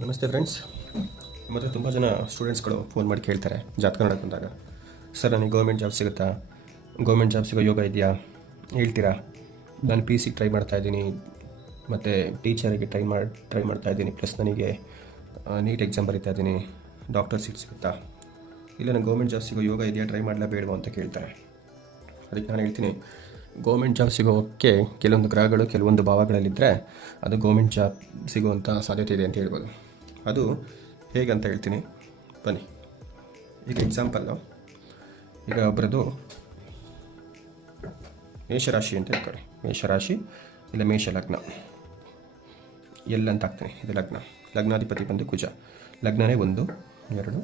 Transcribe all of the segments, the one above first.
ನಮಸ್ತೆ ಫ್ರೆಂಡ್ಸ್. ಮತ್ತು ತುಂಬ ಜನ ಸ್ಟೂಡೆಂಟ್ಸ್ಗಳು ಫೋನ್ ಮಾಡಿ ಕೇಳ್ತಾರೆ ಜಾತಕ ನೋಡೋಕೆ ಬಂದಾಗ, ಸರ್ ನನಗೆ ಗೌರ್ಮೆಂಟ್ ಜಾಬ್ ಸಿಗುತ್ತಾ, ಗೌರ್ಮೆಂಟ್ ಜಾಬ್ ಸಿಗೋ ಯೋಗ ಇದೆಯಾ ಹೇಳ್ತೀರಾ? ನಾನು ಪಿ ಸಿಗೆ ಟ್ರೈ ಮಾಡ್ತಾಯಿದ್ದೀನಿ, ಮತ್ತು ಟೀಚರಿಗೆ ಟ್ರೈ ಮಾಡ್ತಾಯಿದ್ದೀನಿ, ಪ್ಲಸ್ ನನಗೆ ನೀಟ್ ಎಕ್ಸಾಮ್ ಬರೀತಾ ಇದ್ದೀನಿ, ಡಾಕ್ಟರ್ ಸೀಟ್ ಸಿಗುತ್ತಾ, ಇಲ್ಲ ನನಗೆ ಗೌರ್ಮೆಂಟ್ ಜಾಬ್ ಸಿಗೋ ಯೋಗ ಇದೆಯಾ, ಟ್ರೈ ಮಾಡಲಾ ಬೇಡವೋ ಅಂತ ಕೇಳ್ತಾರೆ. ಅದಕ್ಕೆ ನಾನು ಹೇಳ್ತೀನಿ, ಗೌರ್ಮೆಂಟ್ ಜಾಬ್ ಸಿಗೋಕ್ಕೆ ಕೆಲವೊಂದು ಗ್ರಹಗಳು ಕೆಲವೊಂದು ಭಾವಗಳಲ್ಲಿದ್ದರೆ ಅದು ಗೌರ್ಮೆಂಟ್ ಜಾಬ್ ಸಿಗುವಂಥ ಸಾಧ್ಯತೆ ಇದೆ ಅಂತ ಹೇಳ್ಬೋದು. ಅದು ಹೇಗಂತ ಹೇಳ್ತೀನಿ ಬನ್ನಿ. ಈಗ ಎಕ್ಸಾಂಪಲ್ಲು, ಈಗ ಒಬ್ಬರದು ಮೇಷರಾಶಿ ಅಂತ ಹೇಳ್ತಾರೆ, ಮೇಷರಾಶಿ ಇಲ್ಲ ಮೇಷ ಲಗ್ನ, ಎಲ್ಲ ಅಂತ ಹಾಕ್ತೀನಿ. ಇದು ಲಗ್ನ, ಲಗ್ನಾಧಿಪತಿ ಬಂದು ಕುಜ. ಲಗ್ನನೇ 1 2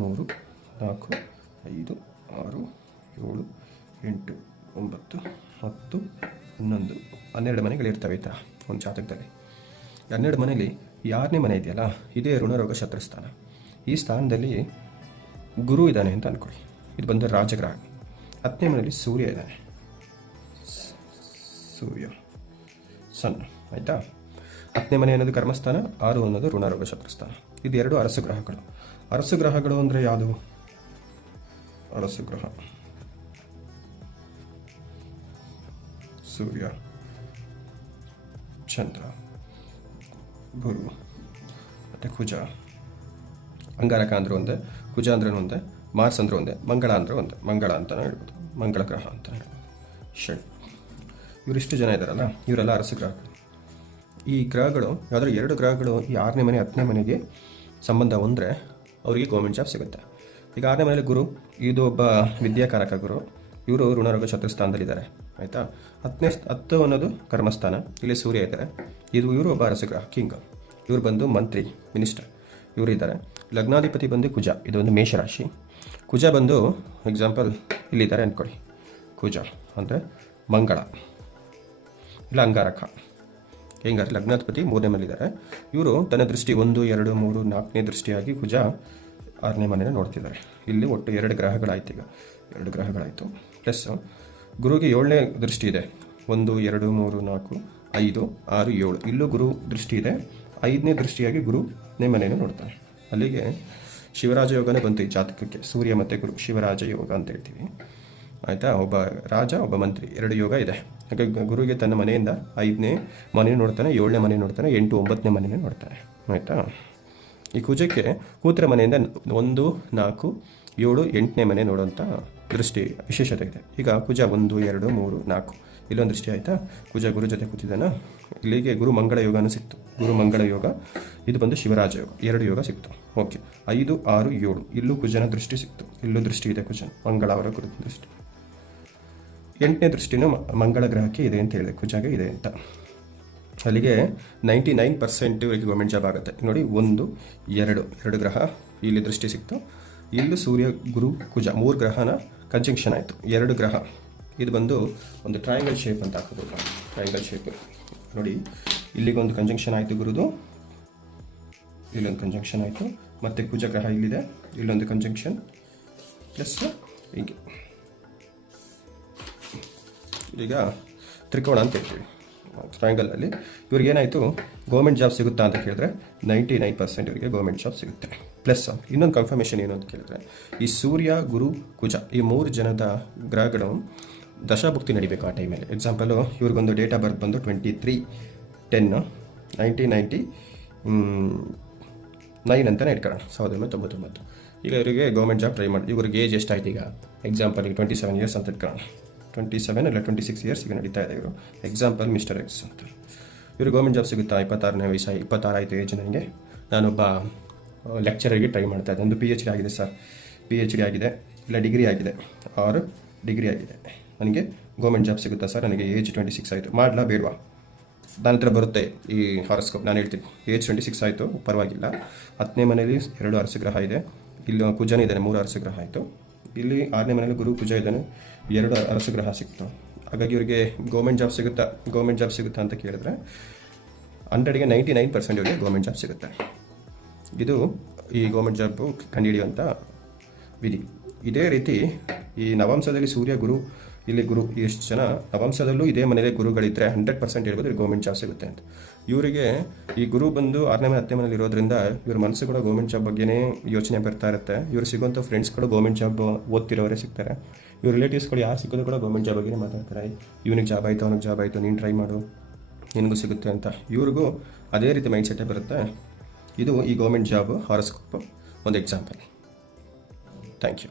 3 4 5 6 7 8 9 10 11 12 ಮನೆಗಳಿರ್ತವೆ ಈ ಥರ ಒಂದು ಜಾತಕದಲ್ಲಿ. 12 ಮನೇಲಿ 6ನೇ ಮನೆ ಇದೆಯಲ್ಲ, ಇದೇ ಋಣರೋಗ ಶತ್ರುಸ್ಥಾನ. ಈ ಸ್ಥಾನದಲ್ಲಿ ಗುರು ಇದ್ದಾನೆ ಅಂತ ಅಂದ್ಕೊಳ್ಳಿ, ಇದು ಬಂದು ರಾಜಗ್ರಹ. 10ನೇ ಮನೆಯಲ್ಲಿ ಸೂರ್ಯ ಇದ್ದಾನೆ, ಸೂರ್ಯ ಸಣ್ಣ, ಆಯಿತಾ. 10ನೇ ಮನೆ ಅನ್ನೋದು ಕರ್ಮಸ್ಥಾನ, 6 ಅನ್ನೋದು ಋಣರೋಗ ಶತ್ರುಸ್ಥಾನ. ಇದು 2 ಅರಸು ಗ್ರಹಗಳು. ಅರಸು ಗ್ರಹಗಳು ಅಂದರೆ ಯಾವುದು? ಅರಸು ಗ್ರಹ ಸೂರ್ಯ, ಚಂದ್ರ, ಗುರು ಮತ್ತು ಕುಜ. ಅಂಗಾರಕ ಅಂದ್ರೆ ಒಂದೇ, ಕುಜ ಅಂದ್ರೆ ಒಂದೇ, ಮಾರ್ಸ್ ಅಂದ್ರೆ ಒಂದೇ, ಮಂಗಳ ಅಂದ್ರೆ ಒಂದೇ. ಮಂಗಳ ಅಂತಲೇ ಹೇಳ್ಬೋದು, ಮಂಗಳ ಗ್ರಹ ಅಂತ ಹೇಳ್ಬೋದು. ಷಡ್ ಇವರಿಷ್ಟು ಜನ ಇದ್ದಾರಲ್ಲ, ಇವರೆಲ್ಲ ಅರಸು ಗ್ರಹಗಳು. ಈ ಗ್ರಹಗಳು ಯಾವುದಾದ್ರು 2 ಗ್ರಹಗಳು ಈ 6ನೇ ಮನೆ 10ನೇ ಮನೆಗೆ ಸಂಬಂಧ ಹೊಂದರೆ ಅವರಿಗೆ ಗೌರ್ಮೆಂಟ್ ಜಾಬ್ ಸಿಗುತ್ತೆ. ಈಗ 6ನೇ ಮನೆಯಲ್ಲಿ ಗುರು, ಇದು ಒಬ್ಬ ವಿದ್ಯಾಕಾರಕ ಗುರು, ಇವರು ಋಣರೋಗ ಶತ್ರುಸ್ಥಾನದಲ್ಲಿದ್ದಾರೆ, ಆಯಿತಾ. 10 ಅನ್ನೋದು ಕರ್ಮಸ್ಥಾನ, ಇಲ್ಲಿ ಸೂರ್ಯ ಇದ್ದಾರೆ. ಇವರು ಒಬ್ಬ ಅರಸಗ್ರಹ, ಕಿಂಗ್. ಇವರು ಬಂದು ಮಂತ್ರಿ, ಮಿನಿಸ್ಟರ್, ಇವರು ಇದ್ದಾರೆ. ಲಗ್ನಾಧಿಪತಿ ಬಂದು ಕುಜ, ಇದು ಒಂದು ಮೇಷರಾಶಿ. ಕುಜ ಬಂದು ಎಕ್ಸಾಂಪಲ್ ಇಲ್ಲಿದ್ದಾರೆ ಅಂದ್ಕೊಳ್ಳಿ, ಕುಜ ಅಂದರೆ ಮಂಗಳ ಇಲ್ಲ ಅಂಗಾರಕ. ಹೆಂಗಾದ್ರೆ ಲಗ್ನಾಧಿಪತಿ 3ನೇ ಮನೆಯಲ್ಲಿದ್ದಾರೆ. ಇವರು ತನ್ನ ದೃಷ್ಟಿ 1 2 3 4ನೇ ದೃಷ್ಟಿಯಾಗಿ ಕುಜ 6ನೇ ಮನೆಯನ್ನು ನೋಡ್ತಿದ್ದಾರೆ. ಇಲ್ಲಿ ಒಟ್ಟು 2 ಗ್ರಹಗಳಾಯಿತು. ಈಗ 2 ಗ್ರಹಗಳಾಯಿತು. ಪ್ಲಸ್ ಗುರುಗೆ 7ನೇ ದೃಷ್ಟಿ ಇದೆ, 1 2 3 4 5 6 7. ಇಲ್ಲೂ ಗುರು ದೃಷ್ಟಿ ಇದೆ. 5ನೇ ದೃಷ್ಟಿಯಾಗಿ ಗುರುನೇ ಮನೆಯನ್ನು ನೋಡ್ತಾನೆ. ಅಲ್ಲಿಗೆ ಶಿವರಾಜ ಯೋಗನೇ ಬಂತು ಈ ಜಾತಕಕ್ಕೆ. ಸೂರ್ಯ ಮತ್ತು ಗುರು ಶಿವರಾಜ ಯೋಗ ಅಂತ ಹೇಳ್ತೀವಿ, ಆಯಿತಾ. ಒಬ್ಬ ರಾಜ ಒಬ್ಬ ಮಂತ್ರಿ, 2 ಯೋಗ ಇದೆ. ಹಾಗಾಗಿ ಗುರುಗೆ ತನ್ನ ಮನೆಯಿಂದ 5ನೇ ಮನೆ ನೋಡ್ತಾನೆ, 7ನೇ ಮನೆ ನೋಡ್ತಾನೆ, 8 9ನೇ ಮನೆಯೇ ನೋಡ್ತಾನೆ, ಆಯಿತಾ. ಈ ಕುಜಕ್ಕೆ ಕೂತ್ರ ಮನೆಯಿಂದ 1 4 7 8ನೇ ಮನೆ ನೋಡುವಂಥ ದೃಷ್ಟಿ ವಿಶೇಷತೆ ಇದೆ. ಈಗ ಕುಜ 1 2 3 4 ಇಲ್ಲೊಂದು ದೃಷ್ಟಿ ಆಯಿತಾ. ಕುಜ ಗುರು ಜೊತೆ ಕೂತಿದ್ದಾನ. ಇಲ್ಲಿಗೆ ಗುರು ಮಂಗಳ ಯೋಗನೂ ಸಿಕ್ತು, ಗುರು ಮಂಗಳ ಯೋಗ. ಇದು ಬಂದು ಶಿವರಾಜ ಯೋಗ, 2 ಯೋಗ ಸಿಕ್ತು. ಓಕೆ, 5 6 7 ಇಲ್ಲೂ ಕುಜನ ದೃಷ್ಟಿ ಸಿಕ್ತು, ಇಲ್ಲೂ ದೃಷ್ಟಿ ಇದೆ ಕುಜನ, ಮಂಗಳ ಅವರ ಗುರು ದೃಷ್ಟಿ. 8ನೇ ದೃಷ್ಟಿನೂ ಮಂಗಳ ಗ್ರಹಕ್ಕೆ ಇದೆ ಅಂತ ಹೇಳಿದೆ, ಕುಜಗೆ ಇದೆ ಅಂತ. ಅಲ್ಲಿಗೆ 99% ಇವರಿಗೆ ಗೌರ್ಮೆಂಟ್ ಜಾಬ್ ಆಗುತ್ತೆ. ನೋಡಿ 1 2 ಗ್ರಹ ಇಲ್ಲಿ ದೃಷ್ಟಿ ಸಿಕ್ತು. ಇಲ್ಲೂ ಸೂರ್ಯ ಗುರು ಕುಜ 3 ಗ್ರಹನ ಕಂಜಂಕ್ಷನ್ ಆಯಿತು. 2 ಗ್ರಹ ಇದು ಬಂದು ಒಂದು ಟ್ರಯಾಂಗಲ್ ಶೇಪ್ ಅಂತ ಹಾಕೋದು. ಟ್ರಯಾಂಗಲ್ ಶೇಪ್ ನೋಡಿ, ಇಲ್ಲಿಗೊಂದು ಕಂಜಂಕ್ಷನ್ ಆಯಿತು ಗುರುದು, ಇಲ್ಲೊಂದು ಕಂಜಂಕ್ಷನ್ ಆಯಿತು, ಮತ್ತು ಕುಜ ಗ್ರಹ ಇಲ್ಲಿದೆ, ಇಲ್ಲೊಂದು ಕಂಜಂಕ್ಷನ್, ಪ್ಲಸ್ ಹೀಗೆ. ಈಗ ತ್ರಿಕೋಣ ಅಂತ ಹೇಳ್ತೀವಿ ಟ್ರಯಾಂಗಲಲ್ಲಿ. ಇವ್ರಿಗೇನಾಯಿತು, ಗೌರ್ಮೆಂಟ್ ಜಾಬ್ ಸಿಗುತ್ತಾ ಅಂತ ಕೇಳಿದ್ರೆ 99% ಇವರಿಗೆ ಗೌರ್ಮೆಂಟ್ ಜಾಬ್ ಸಿಗುತ್ತೆ. ಪ್ಲಸ್ ಇನ್ನೊಂದು ಕನ್ಫರ್ಮೇಷನ್ ಏನು ಅಂತ ಕೇಳಿದ್ರೆ, ಈ ಸೂರ್ಯ ಗುರು ಕುಜ ಈ 3 ಜನದ ಗ್ರಹಗಳು ದಶಾಭುಕ್ತಿ ನಡಿಬೇಕು ಆ ಟೈಮಲ್ಲಿ. ಎಕ್ಸಾಂಪಲು ಇವ್ರಿಗೊಂದು ಡೇಟ್ ಆಫ್ ಬರ್ತ್ ಬಂದು 23/10/1999 ಅಂತಲೇ ಇಟ್ಕೊಳ್ಳೋಣ, 1999. ಈಗ ಇವರಿಗೆ ಗೌರ್ಮೆಂಟ್ ಜಾಬ್ ಟ್ರೈ ಮಾಡಿ, ಇವ್ರಿಗೆ ಏಜ್ ಎಷ್ಟಾಯ್ತು ಈಗ? ಎಕ್ಸಾಂಪಲ್ ಈಗ 27 ಇಯರ್ಸ್ ಅಂತ ಇಟ್ಕೊಳ್ಳೋಣ. 27 ಇಲ್ಲ 26 ಇಯರ್ಸ್ ಈಗ ನಡೀತಾ ಇದೆ. ಇವರು ಎಕ್ಸಾಂಪಲ್ ಮಿಸ್ಟರ್ ಎಕ್ಸ್ ಅಂತ. ಇವರು ಗೌರ್ಮೆಂಟ್ ಜಾಬ್ ಸಿಗುತ್ತಾ? 26ನೇ ವಯಸ್ಸಾಗಿ 26 ಆಯಿತು ಏಜ್ ನನಗೆ, ನಾನೊಬ್ಬ ಲೆಕ್ಚರರ್ಗೆ ಟ್ರೈ ಮಾಡ್ತಾ ಇದ್ದೆ. ಒಂದು PhD ಆಗಿದೆ ಸರ್, PhD ಆಗಿದೆ, ಇಲ್ಲ ಡಿಗ್ರಿ ಆಗಿದೆ, 6 ಡಿಗ್ರಿ ಆಗಿದೆ, ನನಗೆ ಗೌರ್ಮೆಂಟ್ ಜಾಬ್ ಸಿಗುತ್ತಾ ಸರ್? ನನಗೆ ಏಜ್ 26 ಆಯಿತು, ಮಾಡಲಾ ಬೇಡವಾ? ನನ್ನ ಹತ್ರ ಬರುತ್ತೆ ಈ ಹಾರಸ್ಕೋಪ್, ನಾನು ಹೇಳ್ತೀನಿ. ಏಜ್ 26 ಆಯಿತು, ಪರವಾಗಿಲ್ಲ. 10ನೇ ಮನೆಯಲ್ಲಿ 2 ಅರಸು ಗ್ರಹ ಇದೆ, ಇಲ್ಲಿ ಕುಜನ ಇದ್ದಾನೆ, 3 ಅರಸು ಗ್ರಹ ಆಯಿತು. ಇಲ್ಲಿ 6ನೇ ಮನೆಯಲ್ಲಿ ಗುರು ಕುಜ ಇದ್ದಾನೆ, 2 ಅರಸು ಗ್ರಹ ಸಿಕ್ತು. ಹಾಗಾಗಿ ಇವರಿಗೆ ಗೌರ್ಮೆಂಟ್ ಜಾಬ್ ಸಿಗುತ್ತಾ ಅಂತ ಕೇಳಿದ್ರೆ 100ಗೆ 99% ಇವರಿಗೆ ಗೌರ್ಮೆಂಟ್ ಜಾಬ್ ಸಿಗುತ್ತೆ. ಇದು ಈ ಗೌರ್ಮೆಂಟ್ ಜಾಬ್ ಕಂಡುಹಿಡಿಯುವಂಥ ವಿಧಿ. ಇದೇ ರೀತಿ ಈ ನವಾಂಶದಲ್ಲಿ ಸೂರ್ಯ ಗುರು ಇಲ್ಲಿ ಗುರು ಎಷ್ಟು ಜನ ನವಾಂಶದಲ್ಲೂ ಇದೇ ಮನೆಯಲ್ಲೇ ಗುರುಗಳಿದ್ದರೆ 100% ಹೇಳ್ಬೋದು ಗೌರ್ಮೆಂಟ್ ಜಾಬ್ ಸಿಗುತ್ತೆ ಅಂತ. ಇವರಿಗೆ ಈ ಗುರು ಬಂದು 6ನೇ ಮನೆ 10ನೇ ಮನೇಲಿ ಇರೋದ್ರಿಂದ ಇವ್ರ ಮನಸ್ಸು ಕೂಡ ಗೌರ್ಮೆಂಟ್ ಜಾಬ್ ಬಗ್ಗೆನೇ ಯೋಚನೆ ಬರ್ತಾ ಇರುತ್ತೆ. ಇವ್ರು ಸಿಗೋಂಥ ಫ್ರೆಂಡ್ಸ್ ಕೂಡ ಗೌರ್ಮೆಂಟ್ ಜಾಬ್ ಓದ್ತಿರೋರೇ ಸಿಗ್ತಾರೆ. ಇವ್ರ ರಿಲೇಟಿವ್ಸ್ಗಳು ಯಾರು ಸಿಕ್ಕೋದು ಕೂಡ ಗೌರ್ಮೆಂಟ್ ಜಾಬ್ ಬಗ್ಗೆನೇ ಮಾತಾಡ್ತಾರೆ. ಇವನಿಗೆ ಜಾಬ್ ಆಯಿತು, ಅವನಿಗೆ ಜಾಬ್ ಆಯಿತು, ನೀನು ಟ್ರೈ ಮಾಡು, ನಿನಗೂ ಸಿಗುತ್ತೆ ಅಂತ. ಇವ್ರಿಗೂ ಅದೇ ರೀತಿ ಮೈಂಡ್ ಸೆಟ್ಟೇ ಬರುತ್ತೆ. ಇದು ಈ ಗೌರ್ಮೆಂಟ್ ಜಾಬ್ ಹಾರೋಸ್ಕೋಪ್ ಒಂದು ಎಕ್ಸಾಂಪಲ್. Thank you.